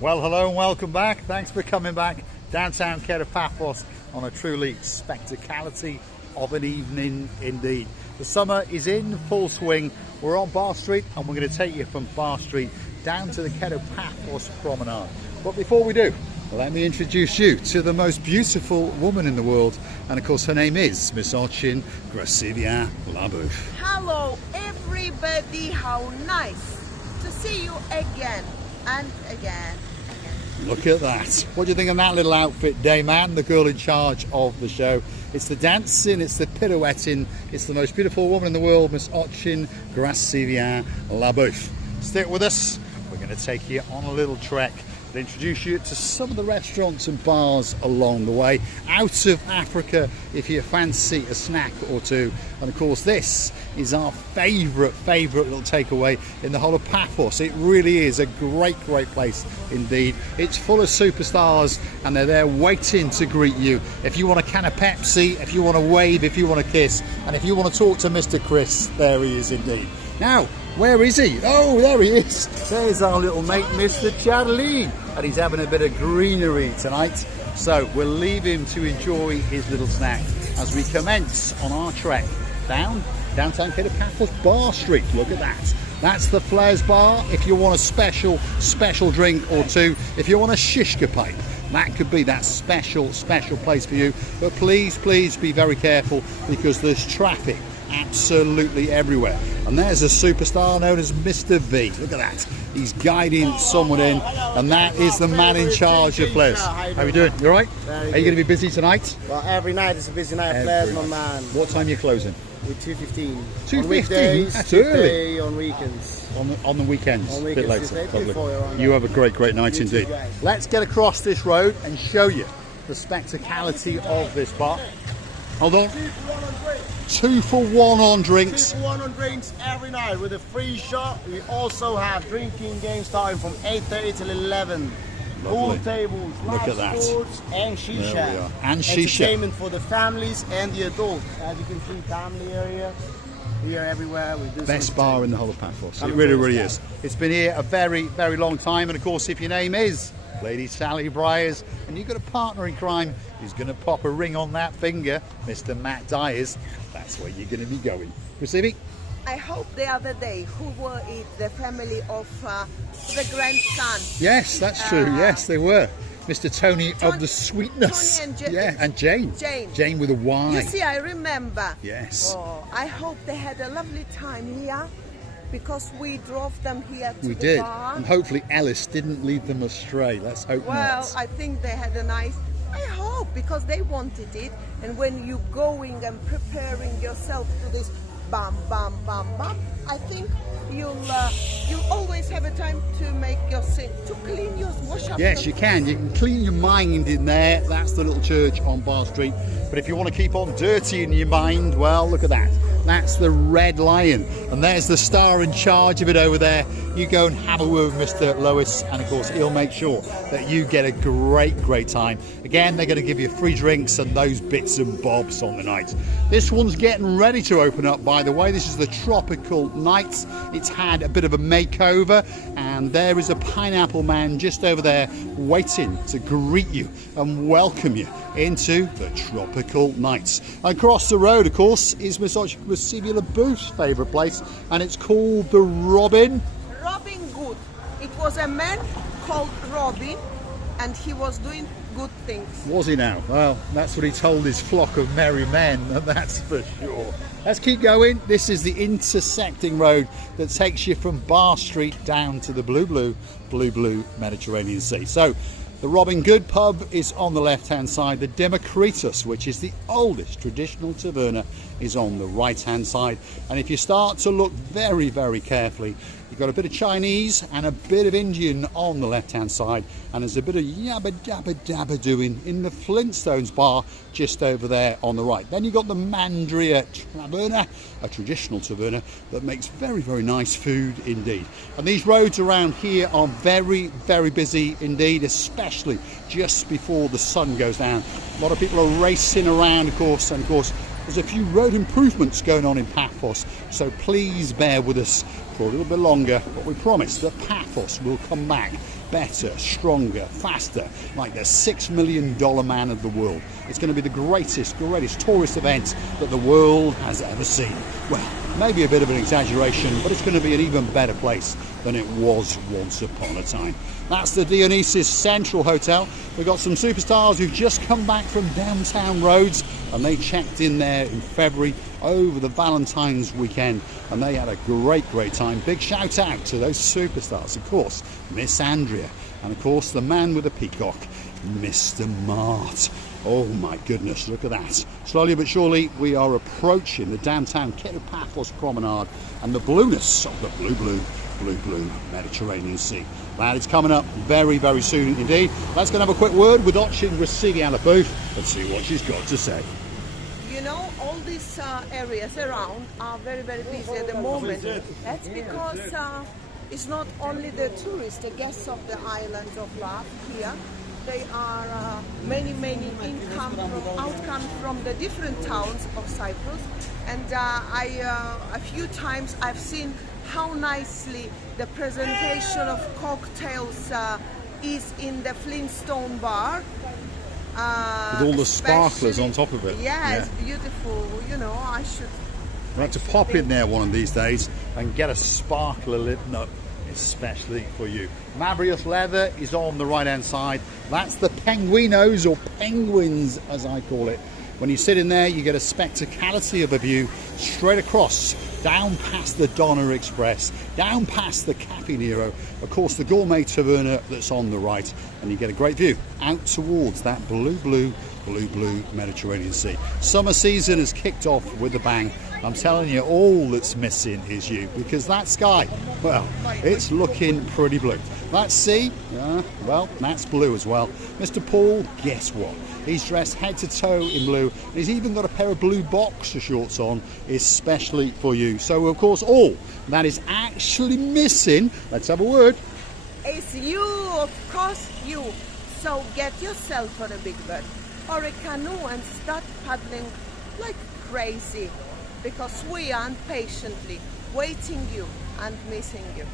Well, hello and welcome back. Thanks for coming back. Downtown Kato Paphos on a truly spectacality of an evening indeed. The summer is in full swing. We're on Bar Street and we're going to take you from Bar Street down to the Kato Paphos Promenade. But before we do, let me introduce you to the most beautiful woman in the world. And of course her name is Miss Ochin Gracivia Labouf. Hello everybody, how nice to see you again and again. Look at that. What do you think of that little outfit, Dayman, the girl in charge of the show? It's the dancing, it's the pirouetting, it's the most beautiful woman in the world, Miss Ochin Gracivia Labouf. Stick with us. We're going to take you on a little trek and introduce you to some of the restaurants and bars along the way, out of Africa if you fancy a snack or two. And of course this is our favourite little takeaway in the whole of Paphos. It really is a great place indeed. It's full of superstars and they're there waiting to greet you. If you want a can of Pepsi, if you want to wave, if you want to kiss, and if you want to talk to Mr. Chris, there he is indeed. Now, where is he? Oh, there he is. There's our little mate, Mr. Charlie. And he's having a bit of greenery tonight. So we'll leave him to enjoy his little snack as we commence on our trek downtown Kato Paphos Bar Street. Look at that. That's the Flares Bar. If you want a special drink or two, if you want a shishka pipe, that could be that special place for you. But please be very careful because there's traffic absolutely everywhere. And there's a superstar known as Mr. V. Look at that. He's guiding someone in, and that is the man in charge of Flares. How are you doing? You all right? Are you going to be busy tonight? Well, every night is a busy night at Flares, my man. What time are you closing? With 2:15. 2:15? On weekdays, That's early. On weekends. On the weekends, on a bit weekends, later. You have a great night indeed. Let's get across this road and show you the spectacality of this bar. Hold on. 2 for 1 on drinks. 2 for 1 on drinks every night with a free shot. We also have drinking games starting from 8:30 till 11. Pool tables, live sports, and shisha. And shisha. Entertainment for the families and the adults. As you can see, family area. We are everywhere. We do best bar in the whole of Paphos. It really is. It's been here a very long time. And of course, if your name is Lady Sally Briers and you've got a partner in crime who's going to pop a ring on that finger, Mr. Matt Dyers, that's where you're going to be going. Receiving? I hope the other day who were it, the family of the grandson. Yes, that's true. Yes, they were. Mr. Tony of the Sweetness. Tony and Jane. Jane with a Y. You see, I remember. Yes. Oh, I hope they had a lovely time here because we drove them here to the did. bar. And hopefully Ellis didn't lead them astray. Let's hope not. Well, I think they had a nice... I hope, because they wanted it. And when you're going and preparing yourself to this bam, I think you'll always have a time to make your to clean your wash up. Yes, you can. You can clean your mind in there. That's the little church on Bar Street. But if you want to keep on dirtying your mind, well, look at that. That's the Red Lion. And there's the star in charge of it over there. You go and have a word with Mr. Lois, and of course he'll make sure that you get a great time. Again, they're going to give you free drinks and those bits and bobs on the night. This one's getting ready to open up, by the way. This is the Tropical Night. It's had a bit of a makeover, and there is a pineapple man just over there waiting to greet you and welcome you into the Tropical Nights. Across the road, of course, is Miss Gracivia Labouf's favourite place, and it's called the Robin Good. It was a man called Robin, and he was doing good things. Was he now? Well, that's what he told his flock of merry men, that's for sure. Let's keep going. This is the intersecting road that takes you from Bar Street down to the blue Mediterranean Sea. So the Robin Good pub is on the left-hand side. The Democritus, which is the oldest traditional taverna, is on the right-hand side. And if you start to look very carefully, you've got a bit of Chinese and a bit of Indian on the left-hand side. And there's a bit of yabba dabba dabba doing in the Flintstones bar just over there on the right. Then you've got the Mandria Taverna, a traditional taverna that makes very nice food indeed. And these roads around here are very busy indeed, especially just before the sun goes down. A lot of people are racing around, of course, and of course there's a few road improvements going on in Paphos, so please bear with us for a little bit longer, but we promise that Paphos will come back better, stronger, faster, like the $6 million man of the world. It's going to be the greatest tourist event that the world has ever seen. Well, maybe a bit of an exaggeration, but it's going to be an even better place than it was once upon a time. That's the Dionysus Central Hotel. We've got some superstars who've just come back from downtown Rhodes, and they checked in there in February over the Valentine's weekend, and they had a great time. Big shout out to those superstars, of course, Miss Andrea, and of course the man with the peacock, Mr. Mart. Oh my goodness, look at that. Slowly but surely we are approaching the downtown Kato Paphos Promenade and the blueness of the blue Mediterranean Sea. That is coming up very soon indeed. Let's go and have a quick word with Ochin Gracilia booth and see what she's got to say. You know, all these areas around are very busy at the moment. That's because it's not only the tourists, the guests of the island of love here. They are many outcome from the different towns of Cyprus, and a few times I've seen how nicely the presentation of cocktails is in the Flintstone bar. With all the sparklers on top of it. Yeah, it's beautiful. You know, I should. We'll have to pop in there one of these days and get a sparkler lit up, especially for you. Mabrius leather is on the right hand side. That's the penguinos, or penguins as I call it. When you sit in there, you get a spectacality of a view straight across, down past the Donna Express, down past the Cafe Nero, of course the Gourmet Taverna that's on the right, and you get a great view out towards that blue Mediterranean Sea. Summer season has kicked off with a bang. I'm telling you, all that's missing is you, because that sky, well, it's looking pretty blue. That sea, well, that's blue as well. Mr. Paul, guess what? He's dressed head to toe in blue, and he's even got a pair of blue boxer shorts on, especially for you. So, of course, all that is actually missing, let's have a word. It's you, of course you. So get yourself on a big boat or a canoe and start paddling like crazy, because we are patiently waiting you and missing you.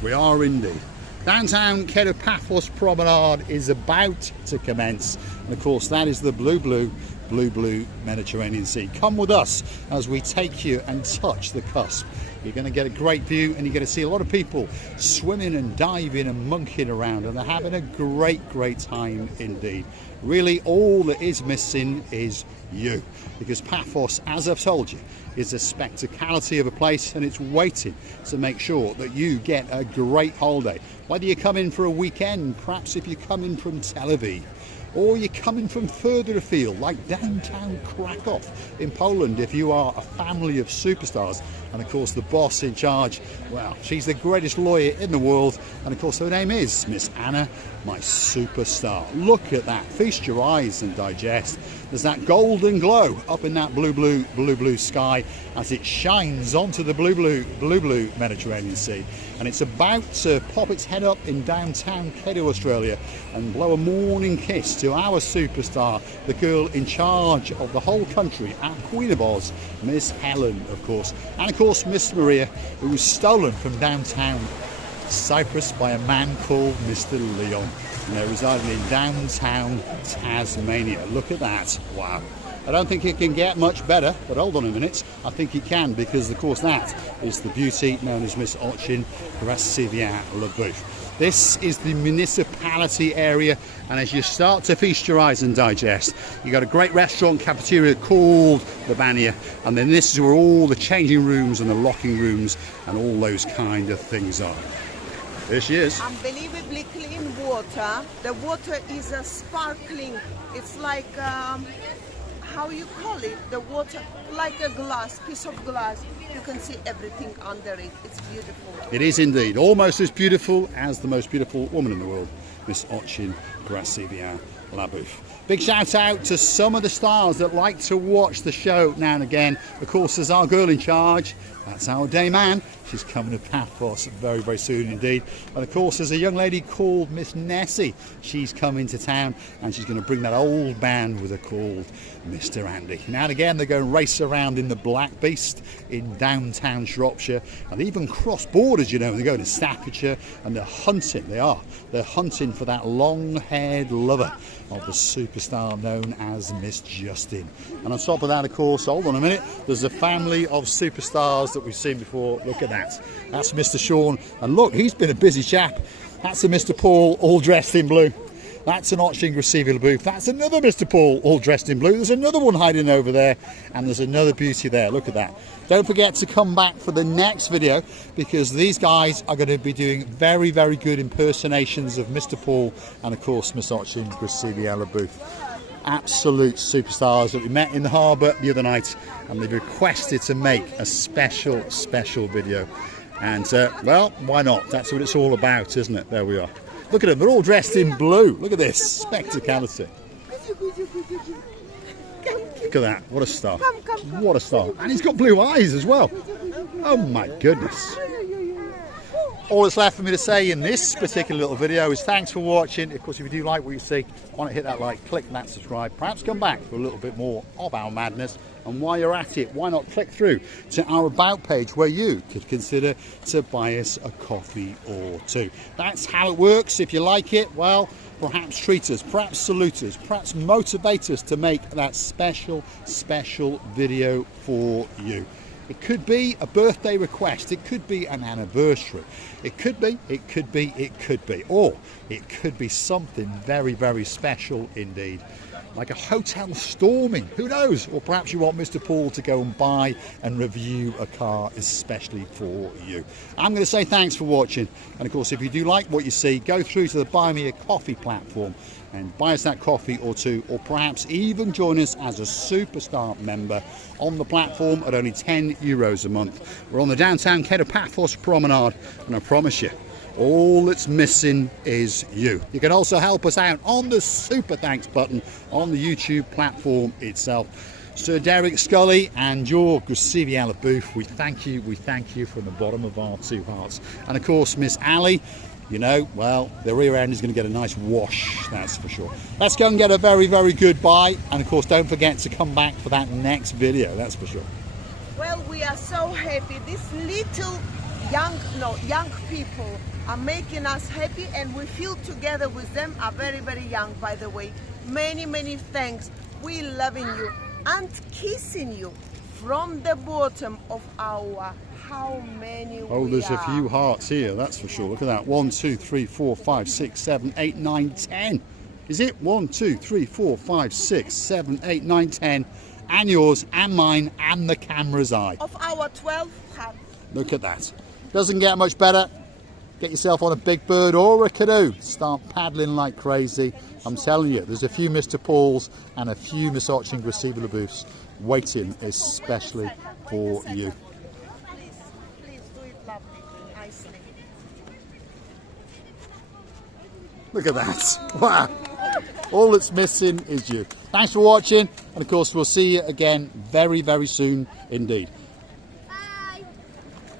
We are indeed. Downtown Kato Paphos Promenade is about to commence, and of course that is the blue Mediterranean Sea. Come with us as we take you and touch the cusp. You're going to get a great view, and you're going to see a lot of people swimming and diving and monkeying around, and they're having a great time indeed. Really, all that is missing is you, because Paphos, as I've told you, is a spectacality of a place, and it's waiting to make sure that you get a great holiday. Whether you come in for a weekend, perhaps if you come in from Tel Aviv, or you're coming from further afield, like downtown Krakow in Poland, if you are a family of superstars. And of course the boss in charge, well, she's the greatest lawyer in the world, and of course her name is Miss Anna, my superstar. Look at that, feast your eyes and digest. There's that golden glow up in that blue sky as it shines onto the blue Mediterranean Sea, and it's about to pop its head up in downtown Kato, Australia, and blow a morning kiss to our superstar, the girl in charge of the whole country, our Queen of Oz, Miss Helen, of course, and of course Miss Maria, who was stolen from downtown Cyprus by a man called Mr. Leon, and they're residing in downtown Tasmania. Look at that, wow. I don't think it can get much better, but hold on a minute, I think it can, because of course that is the beauty known as Miss Ochin Gracilia Leboeuf. This is the municipality area, and as you start to feast your eyes and digest, you got a great restaurant cafeteria called the Banya, and then this is where all the changing rooms and the locking rooms and all those kind of things are. There she is. Unbelievably clean water. The water is a sparkling. It's like how you call it? The water, like a glass, piece of glass. You can see everything under it. It's beautiful. It is indeed. Almost as beautiful as the most beautiful woman in the world, Miss Ochin Gracilia Leboeuf. Big shout out to some of the stars that like to watch the show now and again. Of course, there's our girl in charge, That's our dame Anne. She's coming to Paphos very, very soon indeed. And of course, there's a young lady called Miss Nessie. She's coming to town and she's going to bring that old band with her called Mr. Andy. Now and again, they're going to race around in the Black Beast in downtown Shropshire and even cross borders, you know. They're going to Staffordshire and they're hunting. They're hunting for that long-haired lover of the superstar known as Miss Justin. And on top of that, of course, hold on a minute, there's a family of superstars that we've seen before. Look at that. That's Mr. Sean. And look, he's been a busy chap. That's a Mr. Paul, all dressed in blue. That's an Otching Receiver booth. That's another Mr. Paul, all dressed in blue. There's another one hiding over there. And there's another beauty there. Look at that. Don't forget to come back for the next video, because these guys are going to be doing very, very good impersonations of Mr. Paul and, of course, Miss Otching Receiver booth. Absolute superstars that we met in the harbour the other night, and they've requested to make a special video. And well, why not? That's what it's all about, isn't it? There we are. Look at them, they're all dressed in blue. Look at this spectacality. Look at that, what a star. What a star. And he's got blue eyes as well. Oh my goodness. All that's left for me to say in this particular little video is thanks for watching. Of course, if you do like what you see, why not hit that like, click that subscribe, perhaps come back for a little bit more of our madness. And while you're at it, why not click through to our About page where you could consider to buy us a coffee or two. That's how it works. If you like it, well, perhaps treat us, perhaps salute us, perhaps motivate us to make that special video for you. It could be a birthday request, it could be an anniversary, it could be, or it could be something very, very special indeed, like a hotel storming, who knows? Or perhaps you want Mr. Paul to go and buy and review a car especially for you. I'm going to say thanks for watching, and of course, if you do like what you see, go through to the Buy Me a Coffee platform and buy us that coffee or two, or perhaps even join us as a superstar member on the platform at only €10 a month. We're on the downtown Kato Paphos Promenade, and I promise you, all that's missing is you. You can also help us out on the super thanks button on the YouTube platform itself. Sir Derek Scully and your Grasiviala booth, we thank you from the bottom of our two hearts. And of course, Miss Ali, you know, well, the rear end is going to get a nice wash, that's for sure. Let's go and get a very, very good buy. And of course, don't forget to come back for that next video, that's for sure. Well, we are so happy. These little young people are making us happy, and we feel together with them, are very, very young, by the way. Many, many thanks. We loving you and kissing you from the bottom of our, how many oh, there's a few hearts here, that's for sure. Look at that. 1, 2, 3, 4, 5, 6, 7, 8, 9, 10. Is it? 1, 2, 3, 4, 5, 6, 7, 8, 9, 10. And yours and mine and the camera's eye. Of our 12 hearts. Look at that. Doesn't get much better. Get yourself on a big bird or a canoe. Start paddling like crazy. I'm telling you, there's a few Mr. Pauls and a few Miss Otching Receiver booths waiting especially for you. Please do it lovely, nicely. Look at that. Wow. All that's missing is you. Thanks for watching. And of course, we'll see you again very, very soon indeed.